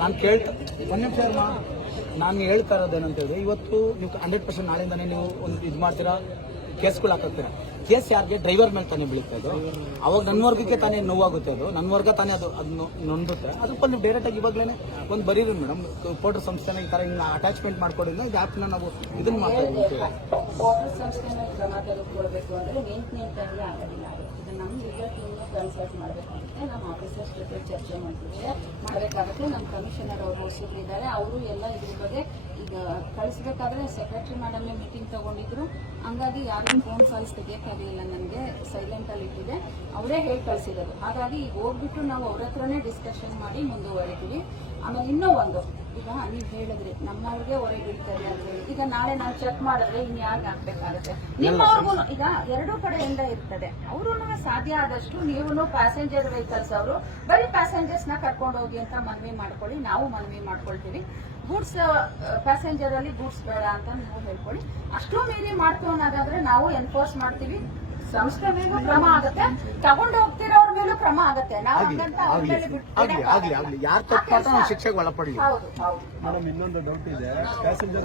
ನಾನು ಹೇಳ್ತಾ ಇರೋದೇನಂತ ಹೇಳಿದ್ರೆ, ಇವತ್ತು ನೀವು 100% ನಾಳೆಯಿಂದಾನೆ ನೀವು ಒಂದು ಇದು ಮಾಡ್ತೀರಾ, ಕೇಸ್ಗಳು ಹಾಕತ್ತೀರಾ. ಕೇಸ್ ಯಾರಿಗೆ? ಡ್ರೈವರ್ ಮೇಲೆ ತಾನೇ ಬೀಳುತ್ತೆ ಅದು. ಅವಾಗ ನನ್ನ ವರ್ಗಕ್ಕೆ ತಾನೇ ನೋವಾಗುತ್ತೆ, ಅದು ನನ್ನ ವರ್ಗ ತಾನೇ ಅದು ನೊಂದುತ್ತೆ. ಅದಕ್ಕೆ ನೀವು ಡೈರೆಕ್ಟ್ ಆಗಿ ಇವಾಗಲೇ ಒಂದು ಬರೀರಿ ಮೇಡಮ್, ಪೋರ್ಟರ್ ಸಂಸ್ಥೆನ ಈ ತರ ಅಟ್ಯಾಚ್ಮೆಂಟ್ ಮಾಡ್ಕೊಂಡಿಲ್ಲ, ಇದು ಆ್ಯಪ್ನ ನಾವು ಇದನ್ನ ಮಾಡ್ತಾ ಇದ್ದೀವಿ. ಪೋರ್ಟರ್ ಸಂಸ್ಥೆನ ಕ್ರಮ ತೆಗೆದುಕೊಳ್ಬೇಕು ಅಂದ್ರೆ ನಿಂತಾಗಿ ಆಗೋದಿಲ್ಲ. ಇದು ನಮ್ಮ ಲೀಗಲ್ ಟೀಮ್ನ ಕನ್ಸಲ್ಟ್ ಮಾಡಬೇಕಾಗುತ್ತೆ, ನಮ್ಮ ಆಫೀಸರ್ಸ್ ಜೊತೆ ಚರ್ಚೆ ಮಾಡಬೇಕಾಗುತ್ತೆ. ನಮ್ಮ ಕಮಿಷನರ್ ಅವರು ಹೊಸರಿದ್ದಾರೆ, ಅವರು ಎಲ್ಲ ಇದ್ರ ಬಗ್ಗೆ ಈಗ ಕಳಿಸ್ಬೇಕಾದ್ರೆ ಸೆಕ್ರೆಟರಿ ಮೇಡಮ್ ಮೀಟಿಂಗ್ ತಗೊಂಡಿದ್ರು. ಹಂಗಾಗಿ ಯಾರಿಗೂ ಫೋನ್ ಕಾಲ್ಸ್ ತೆಗಿಯೋಕ್ಕಾಗಲಿಲ್ಲ, ನನಗೆ ಸೈಲೆಂಟಲ್ಲಿ ಇಟ್ಟಿದೆ, ಅವರೇ ಹೇಳಿ ಕಳಿಸಿರೋದು. ಹಾಗಾಗಿ ಈಗ ಹೋಗ್ಬಿಟ್ಟು ನಾವು ಅವ್ರ ಹತ್ರನೇ ಡಿಸ್ಕಷನ್ ಮಾಡಿ ಮುಂದುವರಿತೀವಿ. ಆಮೇಲೆ ಇನ್ನೂ ಒಂದು, ಈಗ ನೀವು ಹೇಳಿದ್ರಿ ನಮ್ಮವ್ರಿಗೆ ಹೊರಗೆ ಬೀಳ್ತಾರೆ ಅಂತ ಹೇಳಿ, ಈಗ ನಾಳೆ ನಾವು ಚೆಕ್ ಮಾಡಿದ್ರೆ ಇನ್ನು ಯಾಕೆ ಹಾಕ್ಬೇಕಾಗುತ್ತೆ? ನಿಮ್ಮವ್ರಿಗೂ ಈಗ ಎರಡೂ ಕಡೆಯಿಂದ ಇರ್ತದೆ. ಅವರು ಸಾಧ್ಯ ಆದಷ್ಟು ನೀವು ಪ್ಯಾಸೆಂಜರ್ ವೆಹಿಕಲ್ಸ್ ಅವರು ಬರೀ ಪ್ಯಾಸೆಂಜರ್ಸ್ ನ ಕರ್ಕೊಂಡು ಹೋಗಿ ಅಂತ ಮನವಿ ಮಾಡ್ಕೊಳ್ಳಿ, ನಾವು ಮನವಿ ಮಾಡ್ಕೊಳ್ತೀವಿ. ಗೂಡ್ಸ್ ಪ್ಯಾಸೆಂಜರ್ ಅಲ್ಲಿ ಗೂಡ್ಸ್ ಬೇಡ ಅಂತ ನೀವು ಹೇಳ್ಕೊಳ್ಳಿ. ಅಷ್ಟು ಮೀರಿ ಮಾಡ್ತು ಅನ್ನೋದಾದ್ರೆ ನಾವು ಎನ್ಫೋರ್ಸ್ ಮಾಡ್ತೀವಿ. ಸಂಸ್ಥೆ ಮೇಲೂ ಕ್ರಮ ಆಗುತ್ತೆ, ತಗೊಂಡು ಹೋಗ್ತಿರೋರ್ ಮೇಲೂ ಕ್ರಮ ಆಗುತ್ತೆ. ನಾವು ಯಾರು ತಪ್ಪಾಟ ಶಿಕ್ಷೆಗೆ ಒಳಪಡಲಿ. ಹೌದು ಹೌದು. ಮೇಡಮ್, ಇನ್ನೊಂದು ಡೌಟ್ ಇದೆ. ಪ್ಯಾಸೆಂಜರ್